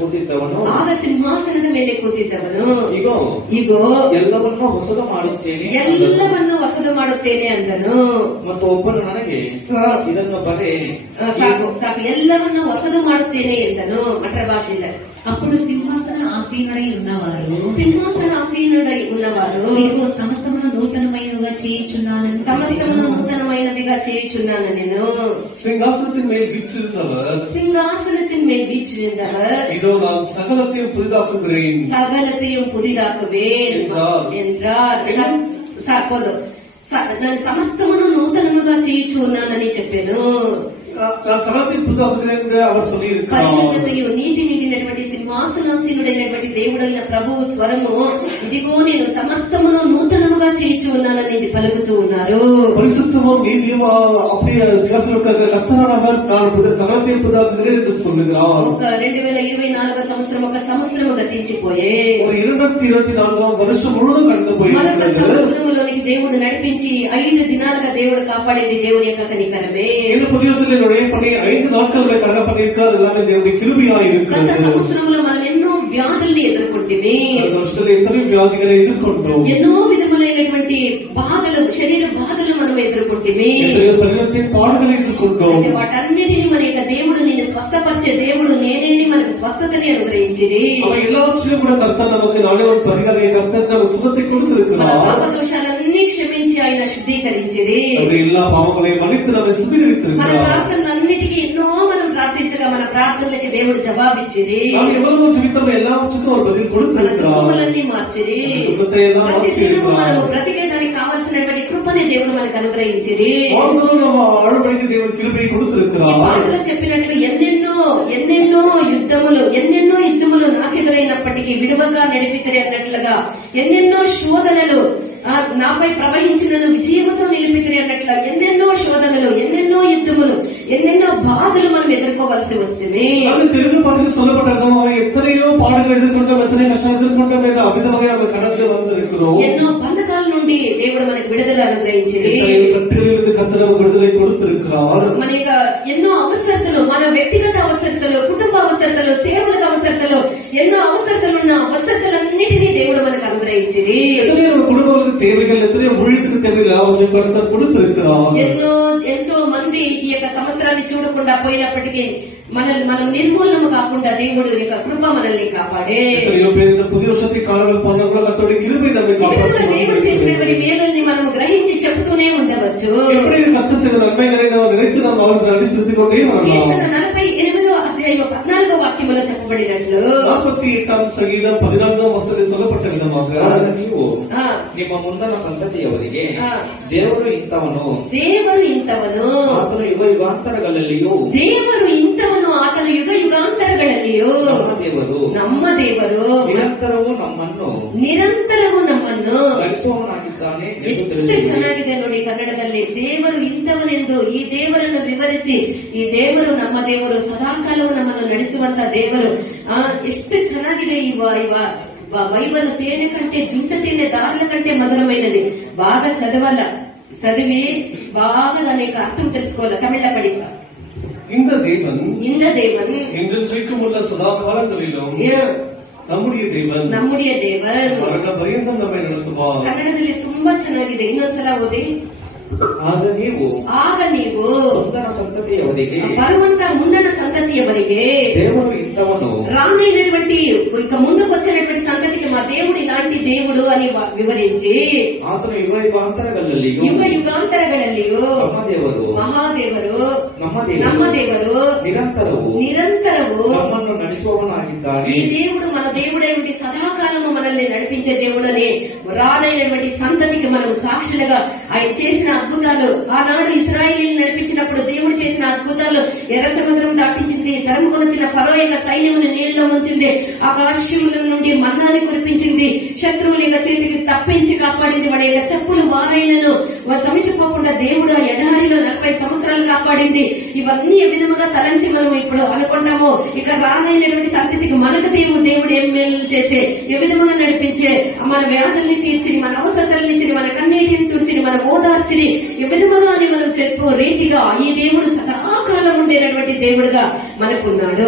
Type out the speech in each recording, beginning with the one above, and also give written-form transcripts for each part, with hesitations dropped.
ಕೂತಿದ್ದವನು, ಆಗ ಸಿಂಹಾಸನದ ಮೇಲೆ ಕೂತಿದ್ದವನು, ಇಗೋ ಎಲ್ಲವನ್ನೂ ಹೊಸದು ಮಾಡುತ್ತೇನೆ, ಎಲ್ಲವನ್ನು ಹೊಸದು ಮಾಡುತ್ತೇನೆ ಅಂದನು. ಮತ್ತು ಒಬ್ಬನು ನನಗೆ ಇದನ್ನು ಬರೆ, ಸಾಕು ಎಲ್ಲವನ್ನು ಹೊಸದು ಮಾಡುತ್ತೇನೆ ಎಂದನು మట్ర భాషలో. అప్పుడు సింహాసన ఆసీనుడై ఉన్నవారు ఇదిగో సమస్తమును నూతనమైనవిగా చేయుచున్నానని, సమస్తమును నూతనమైనవిగా చేయుచున్నాను నేను. சிங்காசனத்தின் மேல் வீற்றிருந்தவர் இதோ நான் சகலத்தையும் புதிதாக்குகிறேன் என்றார். పోదు, నేను సమస్తమును నూతనముగా చేయుచున్నానని చెప్పాను. పరిశుద్ధతయు నీతి నిండినటువంటి సింహాసనాసీనుడైనటువంటి దేవుడైన ప్రభువు స్వరము, ఇదిగో నేను సమస్తమును నూతనముగా చేయించు ఉన్నానని పలుకుతూ ఉన్నారు. పరిశుద్ధము నీతిயும் அப்படியே 2024 సంవత్సరం ఒక సంవత్సరము గతించిపోయే, 2024 வருஷம் முழுவதும் கடந்து போయి మరొక సంవత్సరములోనికి దేవుడు నడిపించి 5 దినాలుగా దేవుడు కాపాడేది దేవుని యొక్క కనికరమే. பண்ணி 5 நாட்கள் கடக பண்ணியிருக்கார். எல்லாமே தேவனுடைய கிருபையாக இருக்கிறது. గత సంవత్సరంలో మనం ఎన్నో వ్యాధుల్ని ఎదుర్కొంటిమి, ఎన్నో వ్యాధిகளை ఎదుర్కొంటాం, ఎన్నో విధములైనటువంటి బాధలు, శరీర బాధలు మనం ఎదుర్కొంటిమి, శరీరத்தின் பாடுகளை ఎదుర్కొంటాం. వాటన్నిటిని మన యొక్క దేవుడు నిన్ను స్వస్థపరిచే దేవుడు నేనేని మనకు స్వస్థతని అనుగ్రహించిరి. எல்லாவற்றையும் கூட கர்த்தர் நமக்கு நாளே ஒரு பரிகாரம், கர்த்தர் நமக்கு சுகத்தை கொடுத்திருக்கிறார். పాపదోషాలన్నీ క్షమించి ఆయన శుద్ధీకరించిరి. எல்லா பாவங்களையும் மன்னித்து நம்மை சுத்திகரித்திருக்கிறார். మన ప్రార్థనలన్నిటికీ ఎన్నో మనం ప్రార్థించగా మన ప్రార్థనలకి దేవుడు జవాబిచ్చిరి. ఎవరో జీవితంలో எல்லாவற்றுக்கும் ஒரு பதில் கொடுத்திருக்கிறார். దుఃఖములన్నీ మార్చిరి. ప్రతిదినము మనము బ్రతికేదానికి కావాల్సినటువంటి కృపని దేవుడు మనకు అనుగ్రహించిరి. ఆడబడికి దేవుడు కృపని கொடுத்திருக்கிறார். పాటలో చెప్పినట్లు ఎన్నెన్నో యుద్ధములు నాకెదురైనప్పటికీ విడువగా నడిపితరి అన్నట్లుగా ఎన్నెన్నో శోధనలు నాపై ప్రవహించినను విజయముతో నిలిపితరి అన్నట్లుగా ఎన్నెన్నో శోధనలు, ఎన్నెన్నో యుద్ధములు, ఎన్నెన్నో బాధలు మనం ఎదుర్కోవలసి వస్తుంది. తెలుగు పాటలు சொல்லப்பட்டது ఎత్తனைయో పాటలు ఎదుర్కొంటాం, ఎత్తనే కష్టాలు ఎదుర్కొంటాం. అమితమై కడలు వందిருக்கிறோம். ఎన్నో బంధకాల నుండి దేవుడు మనకు విడుదల అనుగ్రహించింది. విడుదల கொடுத்திருக்கிறார். మన యొక్క ఎన్నో అవసరతలు, మన వ్యక్తిగత అవసరతలు, కుటుంబ అవసరతలు, సేవలకు అవసరతలు, ఎన్నో అవసరతలున్న అవసరతలన్నిటినీ దేవుడు మనకు అనుగ్రహించింది. కుటుంబాలకు தேவைகள், எத்தனையோ ஊழியத்துக்கு தேவைகள் அவற்றை கொடுத்திருக்கிறார். ఎంతో మంది ఈ యొక్క సంవత్సరాన్ని చూడకుండా పోయినప్పటికీ మనం నిర్మూలనము కాకుండా దేవుడు యొక్క కృప మనల్ని కాపాడే. పుది వర్షத்தை కాలంలో పోయినా కూడా కర్తరుడి కృప நம்மை కాపాడుతుంది. దేవుడు చేసినటువంటి మేలుల్ని మనం గ్రహించి చెబుతూనే ఉండవచ్చు. ఎప్పుడైతే కర్త చేసిన నన్మైகளை நாம் நினைத்து நாம் அவருக்கு நன்றி செலுத்திக்கொண்டே வரலாம். 48వ అధ్యాయం 14వ వాక్యములో చెప్పబడినట్లు 48వ సంగీతం 14వ వచనದಲ್ಲಿ சொல்லப்பட்ட విధமாக ನೀವು ನಿಮ್ಮ ಮುಂದಣ ಸಂತತಿಯವರಿಗೆ ದೇವರು ಇಂಥವನು ಆತನು ಯುಗ ಯುಗಾಂತರಗಳಲ್ಲಿಯೂ ಆತನು ಯುಗ ಯುಗಾಂತರಗಳಲ್ಲಿಯೂ ನಮ್ಮ ದೇವರು ನಿರಂತರವೂ ನಮ್ಮನ್ನು ನಡೆಸುವವನಾಗಿದ್ದಾನೆ. ಎಷ್ಟು ಚೆನ್ನಾಗಿದೆ ನೋಡಿ ಕನ್ನಡದಲ್ಲಿ, ದೇವರು ಇಂಥವನೆಂದು ಈ ದೇವರನ್ನು ವಿವರಿಸಿ, ಈ ದೇವರು ನಮ್ಮ ದೇವರು ಸದಾಕಾಲವೂ ನಮ್ಮನ್ನು ನಡೆಸುವಂತ ದೇವರು. ಎಷ್ಟು ಚೆನ್ನಾಗಿದೆ ఈ బైబిల్ తేనె కంటే, జింట తేనె దారుల కంటే మధురమైనది. బాగా చదివి బాగా దాని యొక్క అర్థం తెలుసుకోవాలి. తమిళ పడి இந்த தேவன் என்றென்றைக்கும் உள்ள சதா காலங்களிலும் நம்முடைய தேவன் ಮರಣ ಪರ್ಯಂತ நம்மை நடத்துவார். ಕನ್ನಡದಲ್ಲಿ ತುಂಬಾ ಚೆನ್ನಾಗಿದೆ. ಇನ್ನೊಂದ್ಸಲ ಓದಿ. ಆಗ ನೀವು ಮುಂದಣ సంతతిಯವರಿಗೆ దేవుడు ఇంతవను రానైనటువంటి ఇక ముందుకు వచ్చినటువంటి సంతతికి మా దేవుడు ఇలాంటి దేవుడు అని వివరించి, ఆతను యుగ యుగాంతరಗಳಲ್ಲಿಯೂ మహాదేವರು ನಮ್ಮ ದೇವರು నిరంతరము నమ్మను ನಡೆಸುವವನಾಗಿದ್ದಾನೆ. ఈ దేవుడు మన దేవుడై ఉండి సదాకాలము మనల్ని నడిపించే దేవుడు అని రానైనటువంటి సంతతికి మనం సాక్షులుగా ఆయన చేసిన అద్భుతాలు, ఆనాడు ఇశ్రాయేలీయులను నడిపించినప్పుడు దేవుడు చేసిన అద్భుతాలు, ఎర్ర సముద్రం దాటించింది, తరుముకొనొచ్చిన ఫరో యొక్క సైన్యమును నీళ్లలో ఉంచింది, ఆకాశముల నుండి మన్నాని కురిపించింది, శత్రువుల యొక్క చేతికి తప్పించి కాపాడింది, వాడి యొక్క చెప్పులు వారైనను సమీచిపోకుండా దేవుడు ఆ ఎడారిలో 40 సంవత్సరాలు కాపాడింది. ఇవన్నీ ఏ విధముగా తలంచి మనం ఇప్పుడు అనుకుంటామో, ఇక రాను రానైనటువంటి సంతతికి మనకు దేవుడు ఏం మేలు చేసే, ఏ విధంగా నడిపించే, మన వ్యాధుల్ని తీర్చి, మన అవసరాలని మన కన్నీటిని తుడిచి, మన ఓదార్చిని ఏ విధముగా అని మనం చెప్పు రీతిగా ఈ దేవుడు సదాకాలం ఉండేటటువంటి దేవుడుగా మనకున్నాడు.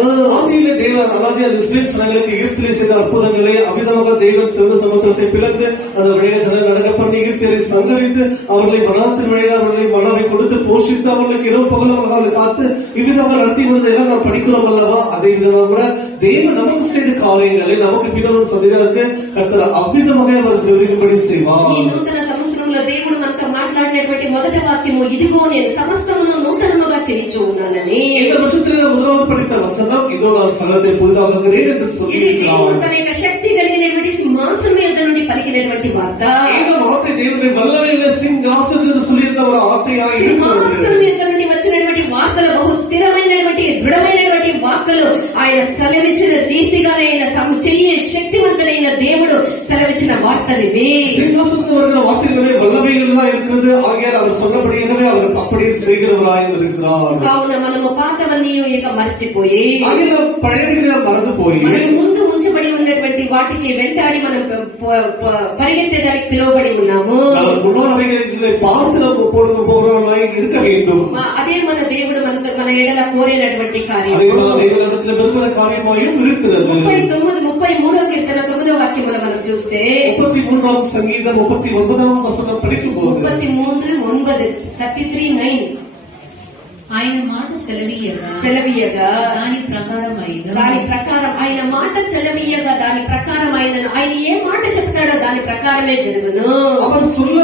அதாவது அது இஸ்ரேல் ஜனங்களுக்கு எகிப்திலே செய்த அற்புதங்களை அவ்விதமாக தேவன் சிவந்த சமுத்திரத்தை பிளந்து அந்த வழியாக ஜனங்கள் நடக்க பண்ணி எகிப்தியரை சங்கரித்து அவர்களை வனாத்தின் வழியாக அவர்களை மனாவை கொடுத்து போஷித்து அவர்களுக்கு இரவு பகலமாக அவர்களை காத்து இவ்விதமாக நடத்தி வந்ததெல்லாம் நாம் படிக்கிறோம் அல்லவா? அதே விதமாக கூட தேவன் நமக்கு செய்த காரியங்களை நமக்கு பின்னரும் சதிகளுக்கு கர்த்தர் அவ்விதமாக அவர் விவரிக்கும்படி செய்வார். దేవుడు మనతో మాట్లాడినటువంటి మొదటి వాక్యము, ఇదిగో నేను సమస్తమును నూతనముగా చేయించు ఉన్నానని. இந்த வருஷத்துல முதலாவது படித்த வசனம், இதோ நான் சகலத்தை புதிதாக்குகிறேன் என்று சொல்லியிருக்கிறார். తన యొక్క శక్తి కలిగినటువంటి సింహాసనం మీద నుండి పలికినటువంటి వార్త. இந்த வார்த்தை தேவனுடைய வல்லமையில சிங்காசனம் என்று சொல்லியிருந்த ஒரு வார்த்தையாக இருக்கிறது. సింహాసనం మీద నుండి వచ్చినటువంటి వార్తలు బహు స్థిరమైనటువంటి దృఢమైనటువంటి వార్తలు. ఆయన సెలవిచ్చిన రీతిగానే చెయ్యే శక్తివంతులైన దేవుడు సెలవిచ్చిన వార్తలు ఇవి. సింహాసనத்தில் வருகிற வார்த்தைகளே வல்லமைகள் தான் இருக்கிறது. ஆகையால் அவர் சொன்னபடியாகவே அவர் அப்படியே செய்கிறவராய் இருக்கிறார். కావున మనము పాతవన్నీ ఇక మర్చిపోయి, పழைయగా మరந்து పోయి, ముందు ఉంచబడి ఉన్నటువంటి వాటికి వెంటాడి మనం పరిగెత్తేదానికి పిలువబడి ఉన్నాము. பார்த்து நம்ம போகிறவர்களாய் இருக்க வேண்டும். అదే మన దేవుడు మన ఎడల కోరినటువంటి కార్యం, విரும்புகிற காரியமாயும் இருக்கிறது. 33వ కీర్తన 9వ వాక్యములో మనం చూస్తే 33వ సంగీతం 39వ వచనం படிக்கும்போது 33:9 33:9 ఆయన మాట సెలవీయగా దాని ప్రకారం ఆయన మాట సెలవీయగా దాని ప్రకారం ఆయన ఏ మాట చెప్తాడో దాని ప్రకారమే జరుగును. அவர் சொல்ல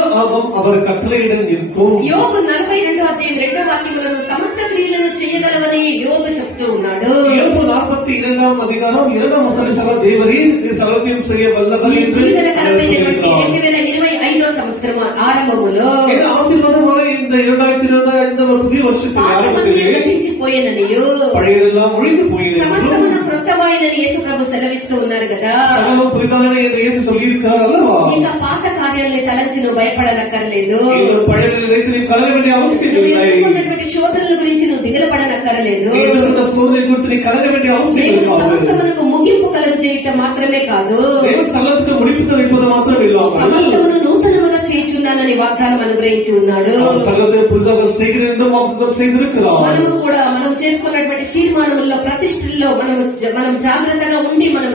அவர் கட்டளையிடம் இருக்கும். యోబు 42వ అధ్యాయం 2వ వాక్యములను సమస్త క్రియలను చేయగలవని యోబు చెప్తూ ఉన్నాడు. యోబు 42వ అధికారం 2వ వచనం సగ దేవరీర్ సగతియం செய்ய வல்லவர் என்று 2025వ సంవత్సరం ఆరంభములో ఆశీర్వాదం இந்த 2025 இந்த புதிய வருஷத்தில் పోయిననియు పழைయదెல்லாம் ఒழிந்து పోయినది, సమస్తమును క్రొత్తవాయినని యేసు ప్రభు సెలవిస్తూ ఉన్నారు కదా. సకలం పుదిదానని యేసు சொல்லியிருக்கிறார் அல்லவா? ఇంకా పాత కార్యాలని తలంచి నువ్వు భయపడనక్కర్లేదు. పழைయని రైతుని కలగ వేண்டிய అవసరం లేదు. ఎదుర్కొన్నటువంటి శోధనల గురించి నువ్వు దిగులు పడనక్కర్లేదు. ఎదుర్కొన్న శోధన గురించి నీకు కలగ వేண்டிయ అవసరం లేదు. సమస్తమునకు ముగింపు కలుగు చేయటం మాత్రమే కాదు, సకలத்துக்கு முடிப்பு வைப்பது மாத்திரம் இல்லாமல் సమస్తమును నూతనముగా చేయించున్నానని వాగ్దానం అనుగ్రహించి ఉన్నాడు. సకలத்தை புதிதாக செய்கிறேன் என்று வாగ్దానం செய்திருக்கிறார். మనము కూడా మనం చేసుకున్నటువంటి తీర్మానముల్లో ప్రతిష్టల్లో మనం జాగ్రత్తగా ఉండి మనం